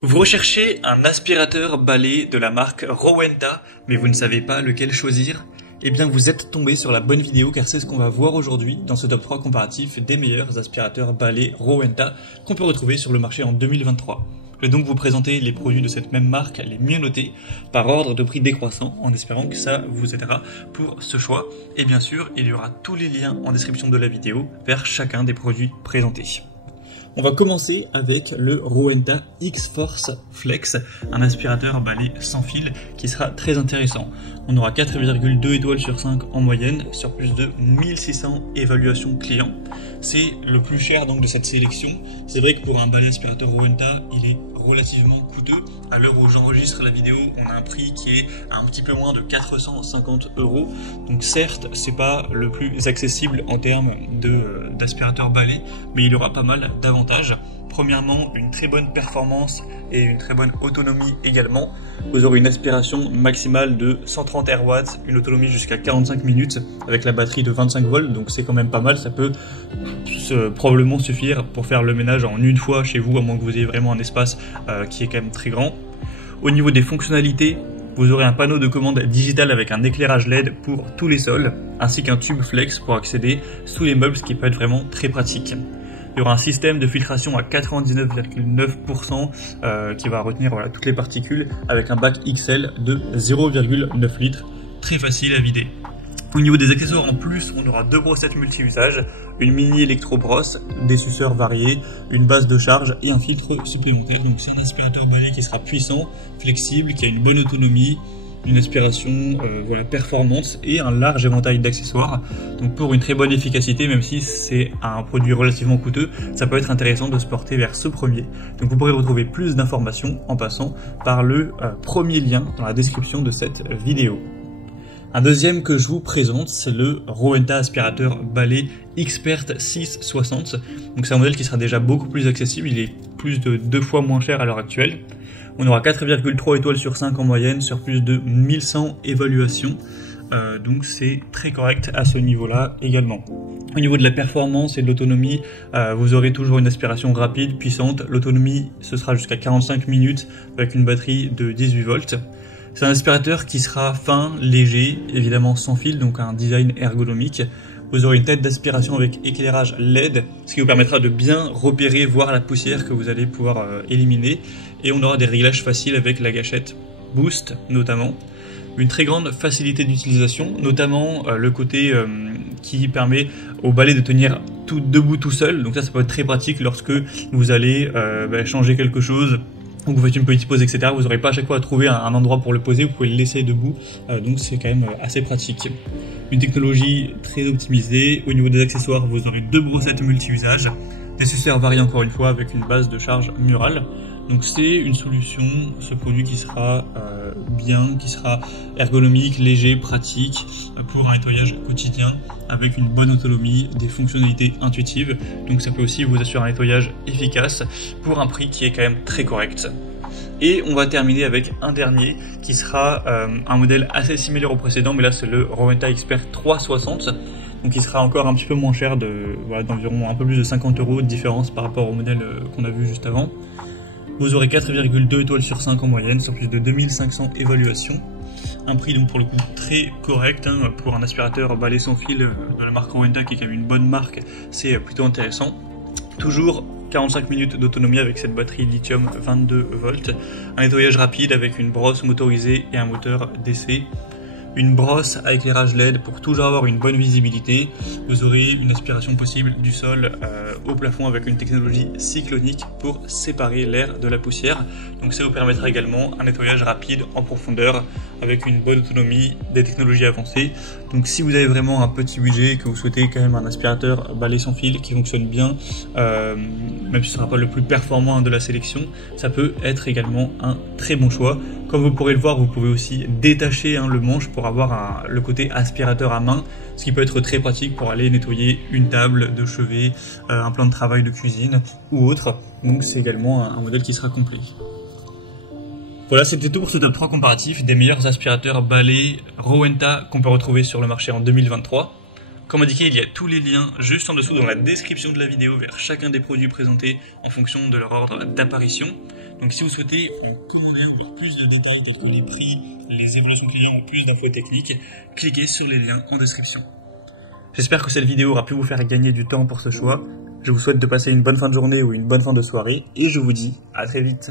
Vous recherchez un aspirateur balai de la marque Rowenta, mais vous ne savez pas lequel choisir? Eh bien vous êtes tombé sur la bonne vidéo car c'est ce qu'on va voir aujourd'hui dans ce top 3 comparatif des meilleurs aspirateurs balai Rowenta qu'on peut retrouver sur le marché en 2023. Je vais donc vous présenter les produits de cette même marque, les mieux notés, par ordre de prix décroissant, en espérant que ça vous aidera pour ce choix. Et bien sûr, il y aura tous les liens en description de la vidéo vers chacun des produits présentés. On va commencer avec le Rowenta X-Force Flex, un aspirateur balai sans fil qui sera très intéressant. On aura 4,2 étoiles sur 5 en moyenne sur plus de 1600 évaluations clients. C'est le plus cher donc de cette sélection. C'est vrai que pour un balai aspirateur Rowenta, il est relativement coûteux. À l'heure où j'enregistre la vidéo, on a un prix qui est un petit peu moins de 450 €. Donc certes, c'est pas le plus accessible en termes d'aspirateur balai, mais il aura pas mal d'avantages. Premièrement, une très bonne performance et une très bonne autonomie également. Vous aurez une aspiration maximale de 130 Rw, une autonomie jusqu'à 45 minutes avec la batterie de 25 volts, donc c'est quand même pas mal. Ça peut probablement suffire pour faire le ménage en une fois chez vous, à moins que vous ayez vraiment un espace qui est quand même très grand. Au niveau des fonctionnalités, vous aurez un panneau de commande digital avec un éclairage LED pour tous les sols, ainsi qu'un tube flex pour accéder sous les meubles, ce qui peut être vraiment très pratique. Il y aura un système de filtration à 99,9% qui va retenir toutes les particules avec un bac XL de 0,9 litres, très facile à vider. Au niveau des accessoires en plus, on aura deux brossettes multi-usages, une mini électro-brosse, des suceurs variés, une base de charge et un filtre supplémentaire. Donc c'est un aspirateur balai qui sera puissant, flexible, qui a une bonne autonomie, une aspiration performante et un large éventail d'accessoires. Donc pour une très bonne efficacité, même si c'est un produit relativement coûteux, ça peut être intéressant de se porter vers ce premier. Donc vous pourrez retrouver plus d'informations en passant par le premier lien dans la description de cette vidéo. Un deuxième que je vous présente, c'est le Rowenta aspirateur balai Expert 660. Donc c'est un modèle qui sera déjà beaucoup plus accessible, il est plus de 2 fois moins cher à l'heure actuelle. On aura 4,3 étoiles sur 5 en moyenne sur plus de 1100 évaluations. Donc c'est très correct à ce niveau-là également. Au niveau de la performance et de l'autonomie, vous aurez toujours une aspiration rapide, puissante. L'autonomie, ce sera jusqu'à 45 minutes avec une batterie de 18 volts. C'est un aspirateur qui sera fin, léger, évidemment sans fil, donc un design ergonomique. Vous aurez une tête d'aspiration avec éclairage LED, ce qui vous permettra de bien repérer, voir la poussière que vous allez pouvoir éliminer. Et on aura des réglages faciles avec la gâchette Boost notamment. Une très grande facilité d'utilisation, notamment le côté qui permet au balai de tenir tout debout tout seul. Donc ça peut être très pratique lorsque vous allez changer quelque chose. Donc vous faites une petite pause, etc. Vous n'aurez pas à chaque fois à trouver un endroit pour le poser, vous pouvez le laisser debout, donc c'est quand même assez pratique. Une technologie très optimisée. Au niveau des accessoires, vous aurez deux brossettes multi-usages, des suceurs variés encore une fois avec une base de charge murale. Donc c'est une solution, ce produit qui sera bien, qui sera ergonomique, léger, pratique pour un nettoyage quotidien avec une bonne autonomie, des fonctionnalités intuitives. Donc ça peut aussi vous assurer un nettoyage efficace pour un prix qui est quand même très correct. Et on va terminer avec un dernier qui sera un modèle assez similaire au précédent, mais là c'est le Rowenta Expert 360. Donc il sera encore un petit peu moins cher, d'environ un peu plus de 50 € de différence par rapport au modèle qu'on a vu juste avant. Vous aurez 4,2 étoiles sur 5 en moyenne sur plus de 2500 évaluations. Un prix donc pour le coup très correct pour un aspirateur balai sans fil de la marque Rowenta qui est quand même une bonne marque, c'est plutôt intéressant. Toujours 45 minutes d'autonomie avec cette batterie lithium 22 volts, un nettoyage rapide avec une brosse motorisée et un moteur d'essai. Une brosse à éclairage LED pour toujours avoir une bonne visibilité. Vous aurez une aspiration possible du sol au plafond avec une technologie cyclonique pour séparer l'air de la poussière. Donc ça vous permettra également un nettoyage rapide en profondeur avec une bonne autonomie, des technologies avancées. Donc si vous avez vraiment un petit budget et que vous souhaitez quand même un aspirateur balai sans fil qui fonctionne bien, même si ce ne sera pas le plus performant de la sélection, ça peut être également un très bon choix. Comme vous pourrez le voir, vous pouvez aussi détacher le manche pour avoir le côté aspirateur à main, ce qui peut être très pratique pour aller nettoyer une table de chevet, un plan de travail de cuisine ou autre. Donc c'est également un modèle qui sera complet. Voilà, c'était tout pour ce top 3 comparatif des meilleurs aspirateurs balai Rowenta qu'on peut retrouver sur le marché en 2023. Comme indiqué, il y a tous les liens juste en dessous dans la description de la vidéo vers chacun des produits présentés en fonction de leur ordre d'apparition. Donc si vous souhaitez commander encore plus de détails tels que les prix, les évaluations clients ou plus d'infos techniques, cliquez sur les liens en description. J'espère que cette vidéo aura pu vous faire gagner du temps pour ce choix. Je vous souhaite de passer une bonne fin de journée ou une bonne fin de soirée et je vous dis à très vite.